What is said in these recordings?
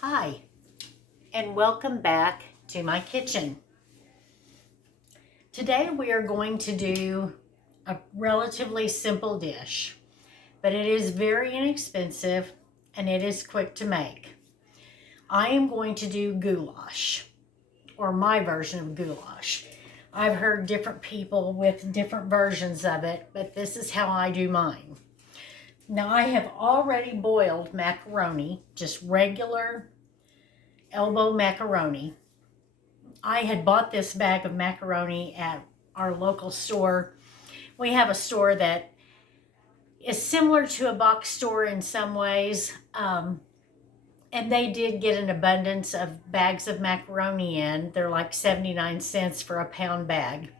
Hi, and welcome back to my kitchen. Today we are going to do a relatively simple dish, but it is very inexpensive and it is quick to make. I am going to do goulash, or my version of goulash. I've heard different people with different versions of it, but this is how I do mine. Now I have already boiled macaroni, just regular elbow macaroni. I had bought this bag of macaroni at our local store. We have a store that is similar to a box store in some ways, and they did get an abundance of bags of macaroni in. They're like 79 cents for a pound bag.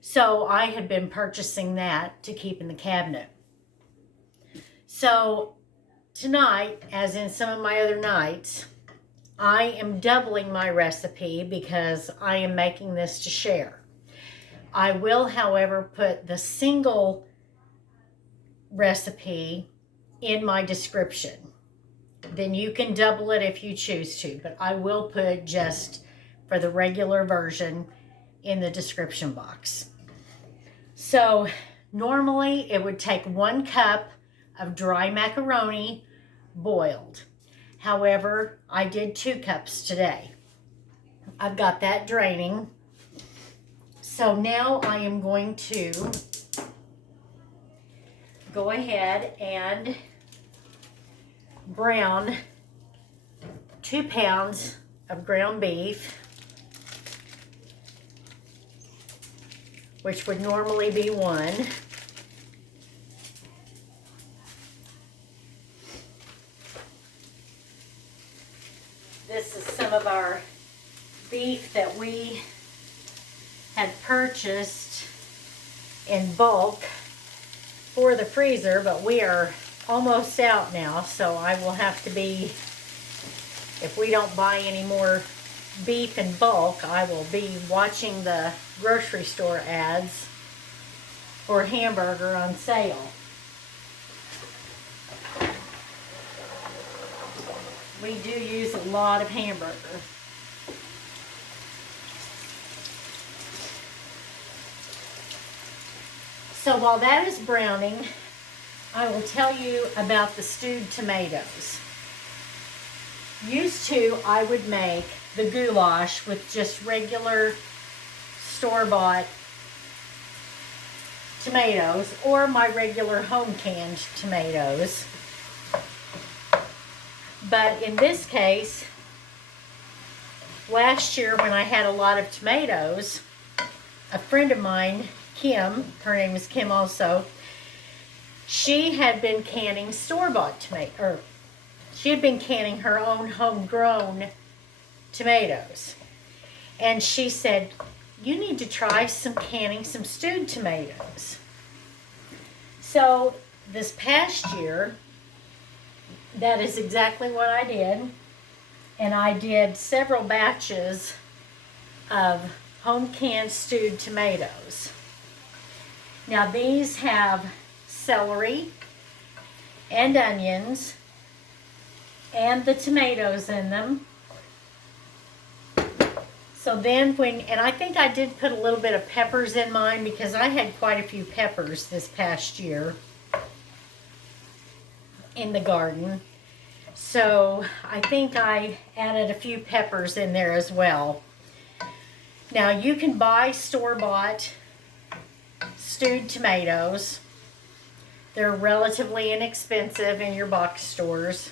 So I had been purchasing that to keep in the cabinet. So tonight, as in some of my other nights, I am doubling my recipe because I am making this to share. I will, however, put the single recipe in my description. Then you can double it if you choose to, but I will put just for the regular version in the description box. So normally it would take 1 cup of dry macaroni boiled. However, I did 2 cups today. I've got that draining. So now I am going to go ahead and brown 2 pounds of ground beef, which would normally be 1. This is some of our beef that we had purchased in bulk for the freezer, but we are almost out now, so I will have to be, if we don't buy any more beef in bulk, I will be watching the grocery store ads for hamburger on sale. We do use a lot of hamburger. So while that is browning, I will tell you about the stewed tomatoes. Used to, I would make the goulash with just regular store-bought tomatoes or my regular home canned tomatoes. But in this case, last year when I had a lot of tomatoes, a friend of mine, Kim, her name is Kim also, she had been canning store-bought tomato, or she had been canning her own homegrown tomatoes. And she said, you need to try canning some stewed tomatoes. So this past year, that is exactly what I did. And I did several batches of home canned stewed tomatoes. Now these have celery and onions and the tomatoes in them. So then and I think I did put a little bit of peppers in mine because I had quite a few peppers this past year in the garden. So I think I added a few peppers in there as well. Now you can buy store-bought stewed tomatoes. They're relatively inexpensive in your box stores.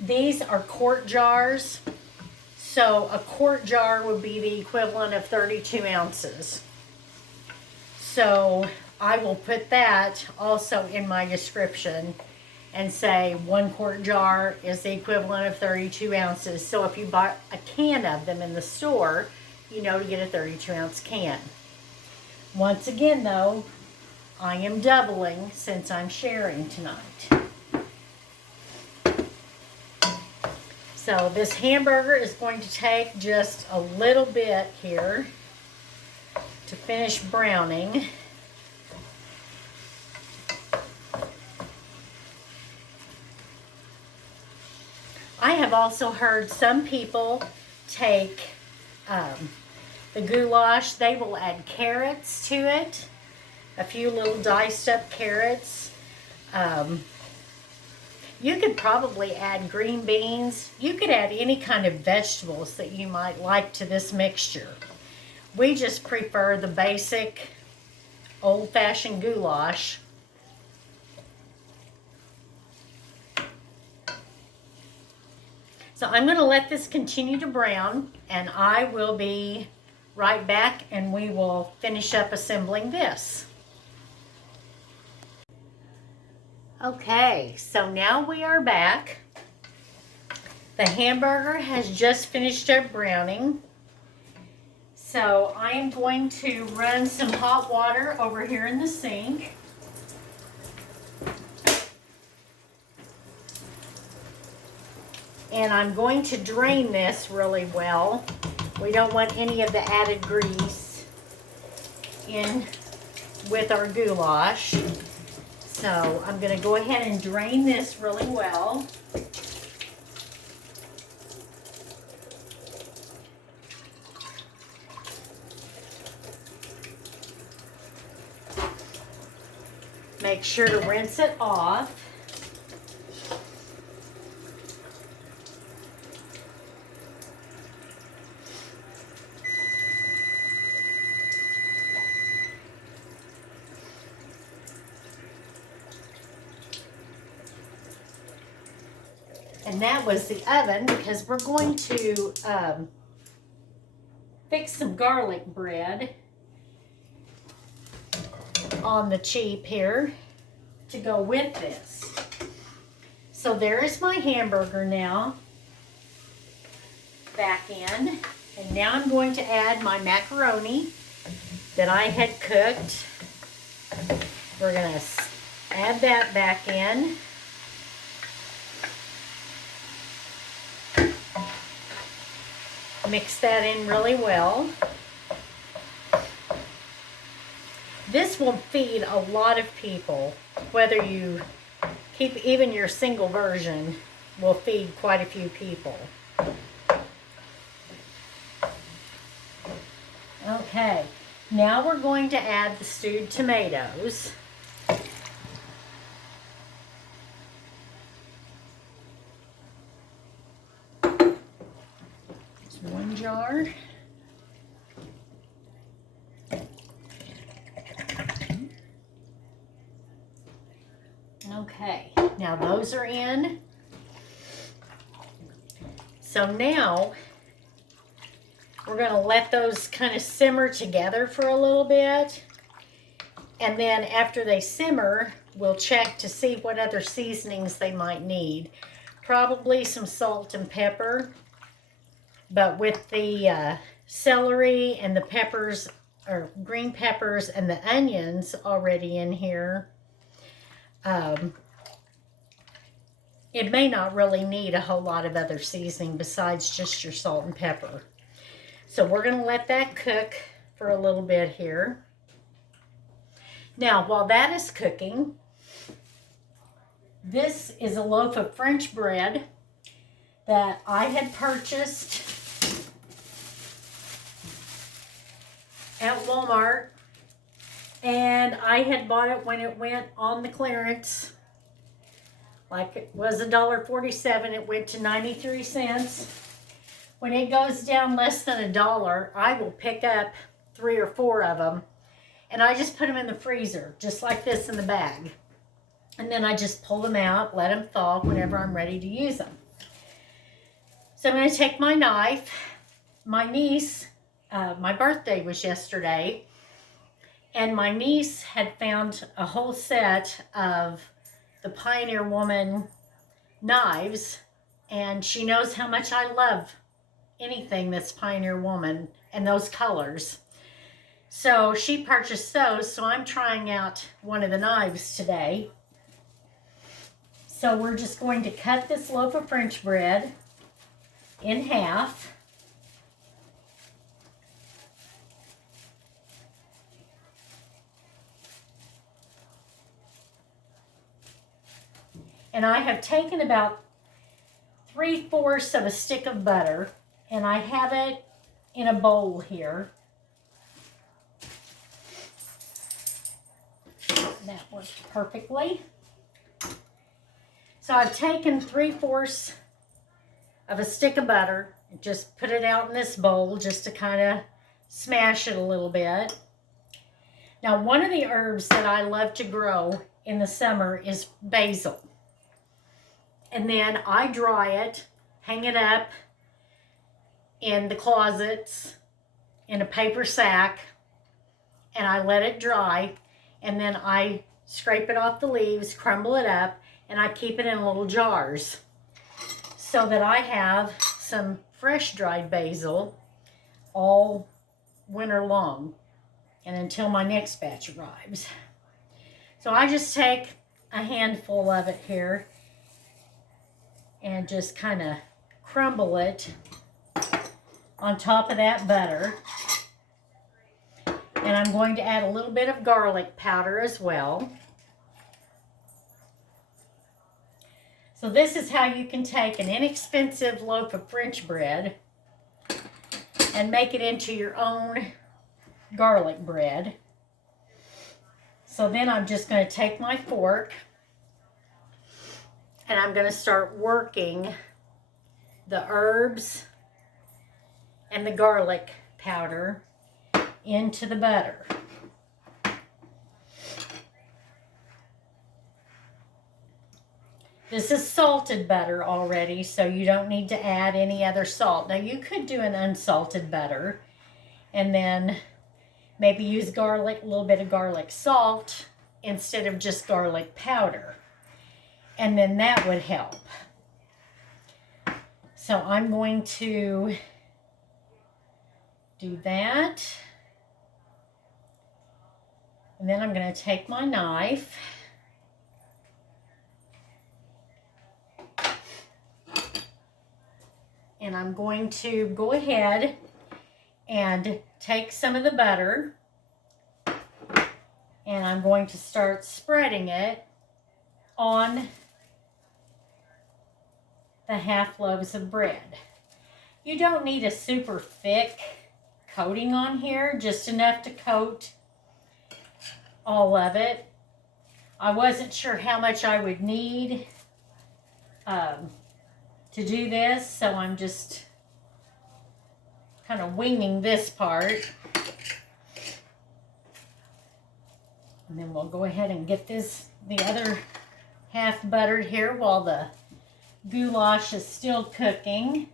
These are quart jars. So a quart jar would be the equivalent of 32 ounces. So I will put that also in my description and say 1 quart jar is the equivalent of 32 ounces. So if you buy a can of them in the store, you know to get a 32 ounce can. Once again though, I am doubling since I'm sharing tonight. So this hamburger is going to take just a little bit here to finish browning. I have also heard some people take the goulash, they will add carrots to it, a few little diced up carrots. You could probably add green beans. You could add any kind of vegetables that you might like to this mixture. We just prefer the basic old-fashioned goulash. So I'm going to let this continue to brown, and I will be right back and we will finish up assembling this. Okay, so now we are back. The hamburger has just finished up browning. So I am going to run some hot water over here in the sink. And I'm going to drain this really well. We don't want any of the added grease in with our goulash. So I'm going to go ahead and drain this really well. Make sure to rinse it off. And that was the oven, because we're going to fix some garlic bread on the cheap here to go with this. So there is my hamburger now back in. And now I'm going to add my macaroni that I had cooked. We're going to add that back in. Mix that in really well. This will feed a lot of people. Whether you keep even your single version, will feed quite a few people. Okay, now we're going to add the stewed tomatoes. Just one jar. Okay, now those are in. So now we're going to let those kind of simmer together for a little bit. And then after they simmer, we'll check to see what other seasonings they might need. Probably some salt and pepper. But with the celery and the peppers, or green peppers and the onions already in here, it may not really need a whole lot of other seasoning besides just your salt and pepper. So we're going to let that cook for a little bit here. Now, while that is cooking, this is a loaf of French bread that I had purchased at Walmart. And I had bought it when it went on the clearance. Like it was $1.47, it went to 93 cents. When it goes down less than $1, I will pick up 3 or 4 of them. And I just put them in the freezer, just like this in the bag. And then I just pull them out, let them thaw whenever I'm ready to use them. So I'm going to take my knife. My niece, my birthday was yesterday. And my niece had found a whole set of the Pioneer Woman knives, and she knows how much I love anything that's Pioneer Woman and those colors. So she purchased those, so I'm trying out one of the knives today. So we're just going to cut this loaf of French bread in half. And I have taken about 3/4 of a stick of butter, and I have it in a bowl here. That worked perfectly. So I've taken 3/4 of a stick of butter and just put it out in this bowl just to kind of smash it a little bit. Now, one of the herbs that I love to grow in the summer is basil. And then I dry it, hang it up in the closets in a paper sack, and I let it dry, and then I scrape it off the leaves, crumble it up, and I keep it in little jars so that I have some fresh dried basil all winter long and until my next batch arrives. So I just take a handful of it here and just kind of crumble it on top of that butter. And I'm going to add a little bit of garlic powder as well. So this is how you can take an inexpensive loaf of French bread and make it into your own garlic bread. So then I'm just going to take my fork and I'm going to start working the herbs and the garlic powder into the butter. This is salted butter already, so you don't need to add any other salt. Now, you could do an unsalted butter and then maybe use garlic, a little bit of garlic salt instead of just garlic powder. And then that would help. So I'm going to do that. And then I'm going to take my knife and I'm going to go ahead and take some of the butter and I'm going to start spreading it on the half loaves of bread. You don't need a super thick coating on here, just enough to coat all of it. I wasn't sure how much I would need to do this, so I'm just kind of winging this part. And then we'll go ahead and get the other half buttered here while the goulash is still cooking.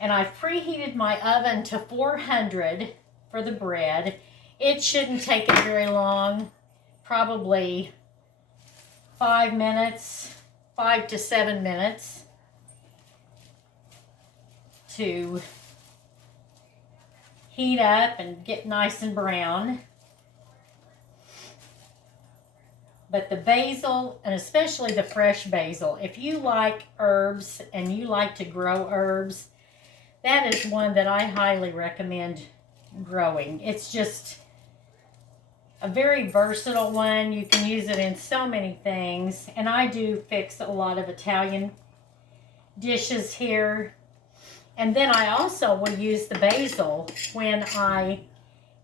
And I've preheated my oven to 400 for the bread. It shouldn't take it very long, probably 5 minutes, 5 to 7 minutes to heat up and get nice and brown. But the basil, and especially the fresh basil, if you like herbs and you like to grow herbs, that is one that I highly recommend growing. It's just a very versatile one. You can use it in so many things. And I do fix a lot of Italian dishes here. And then I also will use the basil when I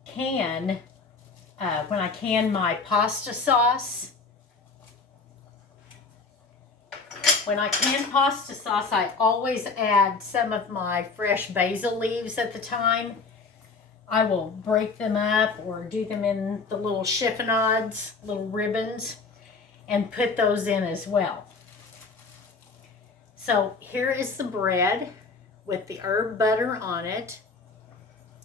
can my pasta sauce. When I can pasta sauce, I always add some of my fresh basil leaves at the time. I will break them up or do them in the little chiffonades, little ribbons, and put those in as well. So here is the bread with the herb butter on it.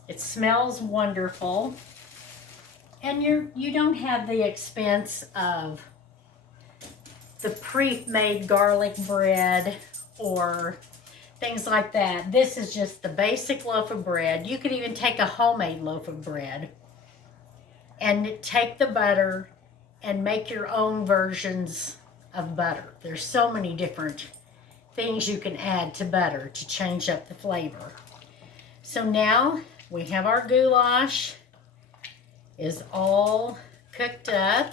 It smells wonderful. And you don't have the expense of the pre-made garlic bread or things like that. This is just the basic loaf of bread. You could even take a homemade loaf of bread and take the butter and make your own versions of butter. There's so many different things you can add to butter to change up the flavor. So now we have our goulash is all cooked up.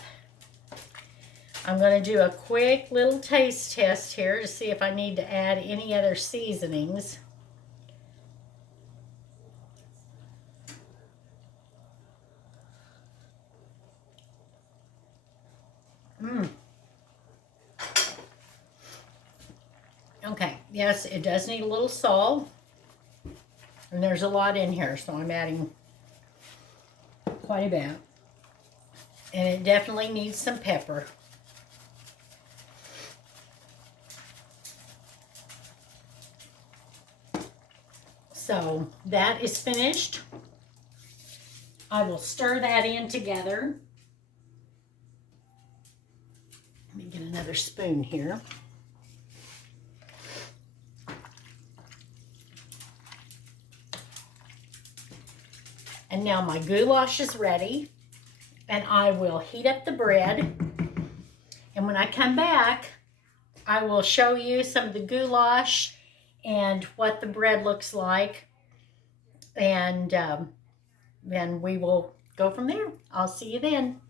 I'm going to do a quick little taste test here to see if I need to add any other seasonings. Okay, yes, it does need a little salt. And there's a lot in here, so I'm adding quite a bit. And it definitely needs some pepper. So that is finished. I will stir that in together. Let me get another spoon here. And now my goulash is ready. And I will heat up the bread. And when I come back, I will show you some of the goulash and what the bread looks like. And then we will go from there. I'll see you then.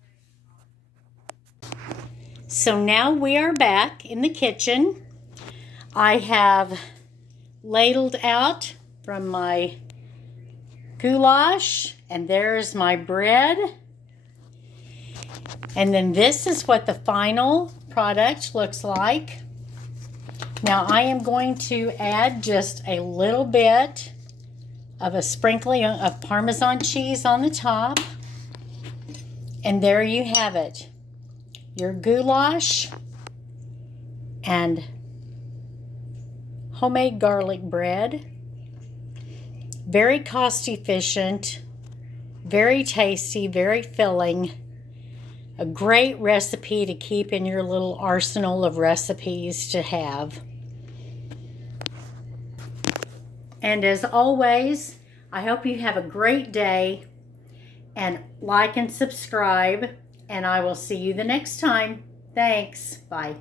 So now we are back in the kitchen. I have ladled out from my goulash, and there's my bread. And then this is what the final product looks like. Now I am going to add just a little bit of a sprinkling of Parmesan cheese on the top. And there you have it. Your goulash and homemade garlic bread. Very cost efficient, very tasty, very filling. A great recipe to keep in your little arsenal of recipes to have. And as always, I hope you have a great day, and like and subscribe, and I will see you the next time. Thanks. Bye.